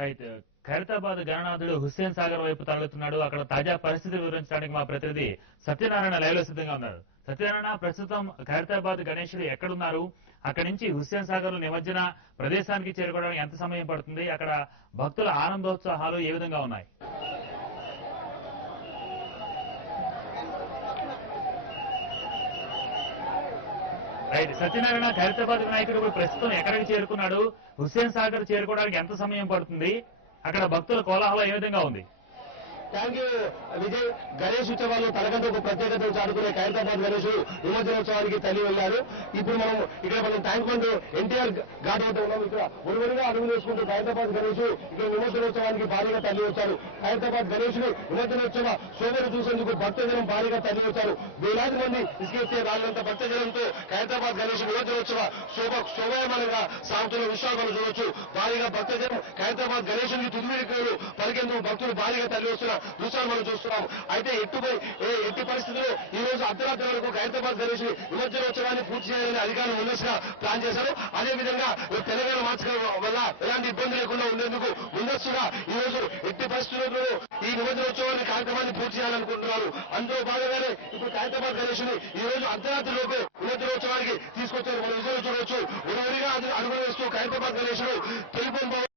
Right. Khairatabad గణనాథుడు Hussain Sagar వైపు తరలుతున్నాడు. అక్కడ తాజా పరిస్థితి వివరించడానికి మా ప్రతినిధి సత్యనారాయణ లైవ్ లో సిద్ధంగా ఉన్నారు. సత్యనారాయణ, ప్రస్తుతం ఖైరతాబాద్ గణేశుడు ఎక్కడున్నారు? అక్కడి నుంచి హుస్సేన్ సాగర్ నిమజ్జన ప్రదేశానికి చేరుకోవడానికి ఎంత సమయం పడుతుంది? అక్కడ భక్తుల ఆనందోత్సాహాలు ఏ విధంగా ఉన్నాయి? రైట్. సత్యనారాయణ, ఖైరతాబాద్ వినాయకుడు ఇప్పుడు ప్రస్తుతం ఎక్కడికి చేరుకున్నాడు? హుస్సేన్ సాగర్ చేరుకోవడానికి ఎంత సమయం పడుతుంది? అక్కడ భక్తుల కోలాహలం ఏ విధంగా ఉంది? Thank you Vijay. గణేష్ ఉత్సవాల్లో తనకంటూ ఒక ప్రత్యేకతను చాటుకునే ఖైరతాబాద్ గణేశుడు నిమజ్జనోత్సవానికి తల్లి వెళ్లారు. ఇప్పుడు మనం ట్యాంక్ బండ్ ఎన్టీఆర్ ఘాట్ వద్ద ఉన్నాం. ఇక్కడ ఒడివడిగా అడుగులు వేసుకుంటూ ఖైరతాబాద్ గణేశుడు ఇక్కడ నిమజ్జనోత్సవానికి భారీగా తల్లి వచ్చారు. ఖైరతాబాద్ గణేశుడు నిమజ్జనోత్సవ శోభను చూసేందుకు భక్తజనం భారీగా తల్లి వచ్చారు. వేలాది మంది ఇసుకెత్తే రాళ్ళంత భక్తజనంతో ఖైరతాబాద్ గణేశుడు నిమజ్జనోత్సవ శోభాయమానంగా సాగుతున్న విశ్వాసాలు చూడొచ్చు. భారీగా భక్తజనం ఖైరతాబాద్ గణేశుడికి తుదిమిడికలు పలికేందుకు భక్తులు భారీగా తల్లి వస్తున్న దృశ్యాలు మనం చూస్తున్నాం. అయితే ఎట్టి పరిస్థితుల్లో ఈ రోజు అర్ధరాత్రి వరకు ఖైరతాబాద్ గణేశుడి నిమజ్జనోత్సవాన్ని పూర్తి చేయాలని అధికారులు ముందస్తుగా ప్లాన్ చేశారు. అదేవిధంగా తెలంగాణ మార్చడం వల్ల ఎలాంటి ఇబ్బంది లేకుండా ఉండేందుకు ముందస్తుగా ఈ రోజు ఎట్టి పరిస్థితుల్లో ఈ నిమజ్జనోత్సవాన్ని కార్యక్రమాన్ని పూర్తి చేయాలనుకుంటున్నారు. అందులో భాగంగానే ఇప్పుడు ఖైరతాబాద్ గణేశుని ఈ రోజు అర్ధరాత్రి లోపే నిమజ్జనోత్సవానికి తీసుకొచ్చారు. మనం విజువల్ చూడవచ్చు. ఒడివడిగా అడుగులు వేస్తూ ఖైరతాబాద్ గణేశుడు తెలుపు